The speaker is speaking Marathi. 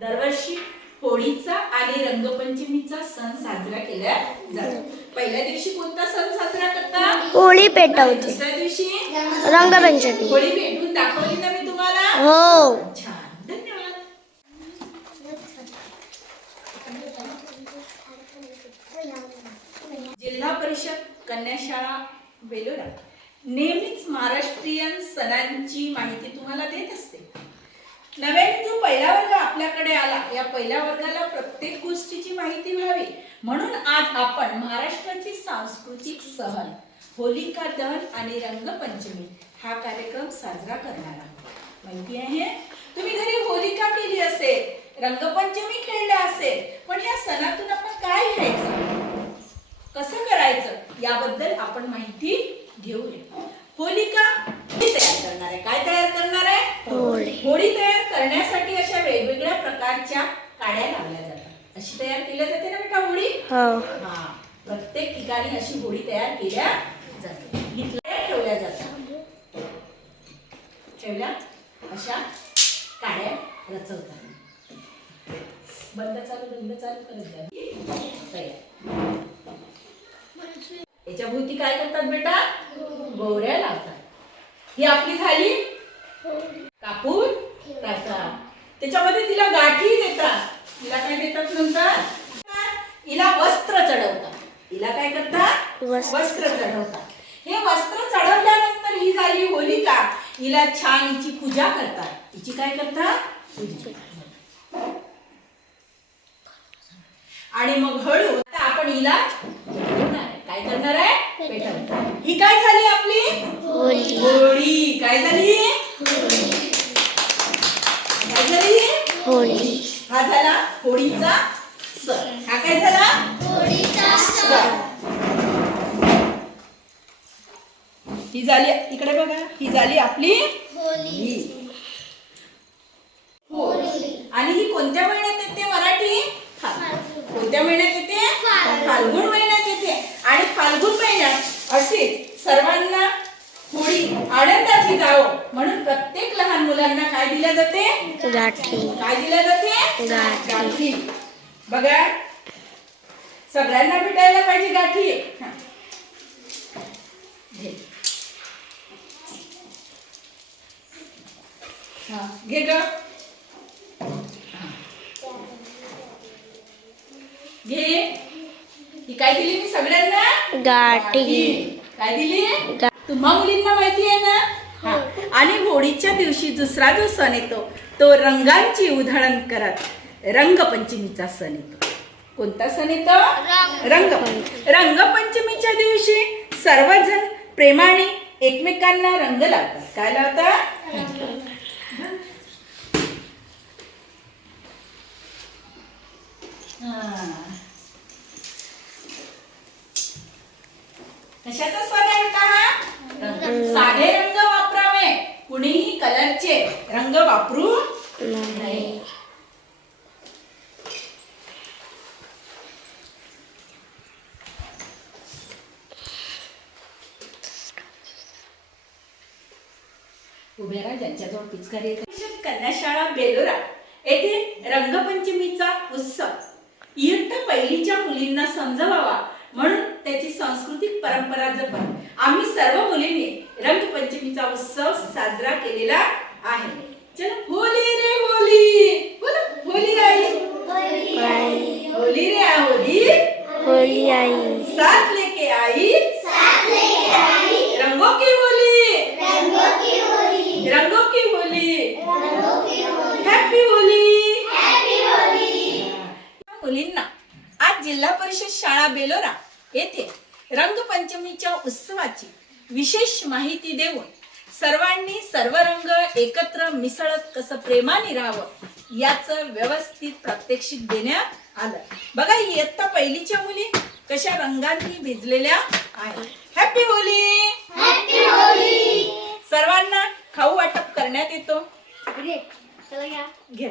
दरवर्षी होळीचा आणि रंगपंचमीचा सण साजरा केला जातो। पहिल्या दिवशी कोणता सण साजरा करतात? होळी पेटवते। दुसऱ्या दिवशी रंगपंचमी। होळी पेटवून दाखवली ना मी तुम्हाला? हो। छान, धन्यवाद। जिल्हा परिषद कन्या शाळा बेलोरा नेहमीच महाराष्ट्रीयन सणांची माहिती तुम्हाला देत असते। नव्याने जो पहिला वर्ग आपल्याकडे आला, या पहिल्या वर्गाला प्रत्येक गोष्टीची माहिती व्हावी म्हणून आज आपण महाराष्ट्राची सांस्कृतिक सण होलिका दहन आणि रंगपंचमी हा कार्यक्रम साजरा करणार आहोत। माहिती आहे तुम्ही घरी होलिका केली असेल, रंगपंचमी खेळल्या असेल, पण या सणातून आपण काय घ्यायचं, कसं करायचं याबद्दल आपण माहिती घेऊया। होलिका तयार करणार आहे। काय तयार करणार आहे? होळी तयार करण्यासाठी अशा वेगवेगळ्या प्रकारच्या काड्या लावल्या जातात। अशी तयार केली जाते ना बेटा होळी? हा, प्रत्येक ठिकाणी अशी होळी तयार केल्या जाते। इथल्या ठेवल्या जातात, ठेवल्या अशा काड्या रचवतात। बंद चालू करत जा। याच्या भोवती काय करतात बेटा? गोवऱ्या लावतात। ही आपली झाली कापून टाकतात, त्याच्यामध्ये तिला गाठी देतात। तिला काय देतात म्हणतात? हिला वस्त्र चढवतात। हिला काय करतात? वस्त्र चढवतात। हे वस्त्र चढवल्यानंतर ही झाली होलिका। हिला छान हिची पूजा करतात। हिची काय करतात? पूजा। आणि मग हळू आता आपण हिला पेटवणार आहे। काय करणार आहे? पेटवणार। ही काय झाली आपली होळी। काय झाली? काय झाली? होळी। हा झाला होळीचा सण। हा काय झाला? होळीचा सण। ही झाली, इकडे बघा, ही झाली आपली होळी। आणि ही कोणत्या महिन्यात येते? मराठी कोणत्या महिन्यात येते? फाल्गुन महिन्यात येते। आणि फाल्गुन महिन्यात अशीच सर्वांना होळी आनंदाची जावो म्हणून प्रत्येक लहान मुलांना काय दिल्या जाते? गाठी। काय दिल्या जाते? गाठी। बघा, सगळ्यांना भेटायला पाहिजे गाठी। घे ग, घे। ही काय दिली मी सगळ्यांना? गाठी। काय दिली? तुम्हा मुलींना माहिती आहे ना? आणि होळीच्या दिवशी दुसरा जो सण येतो तो रंगांची उधळण करत रंगपंचमीचा सण येतो। कोणता सण येतो? रंगपंचमीच्या दिवशी सर्वजण प्रेमाने एकमेकांना रंग लावतात। काय लावतात? कशाचा सण आहे बेटा हा? साधे रंग वापरावे, कुणीही कलरचे रंग वापरू नये। उभे राहा ज्यांच्याजवळ पिचकारी आहे। कन्या शाळा बेलोरा येथे रंगपंचमीचा उत्सव इयत्ता पहिलीच्या मुलींना समजवावा म्हणून त्याची सांस्कृतिक परंपरा जपत आम्ही सर्व मुलींनी रंगपंचमीचा उत्सव साजरा केलेला आहे। चला, होली रे होली, बोला होली आई, होली रे होली, होली आई साथ लेके आई, रंगों की होली, रंगों की होली, हॅपी होली। मुलींना आज जिल्हा परिषद शाळा बेलोरा येथे रंगपंचमीच्या उत्सवाची विशेष माहिती देऊन सर्वांनी सर्व रंग एकत्र मिसळत कसं प्रेमाने राहावं याचं व्यवस्थित प्रात्यक्षिक देण्यात आलं। बघा, इयत्ता पहिलीच्या मुली कशा रंगांनी भिजलेल्या आहेत। Happy Holy. सर्वांना खाऊ वाटप करण्यात येतो। घे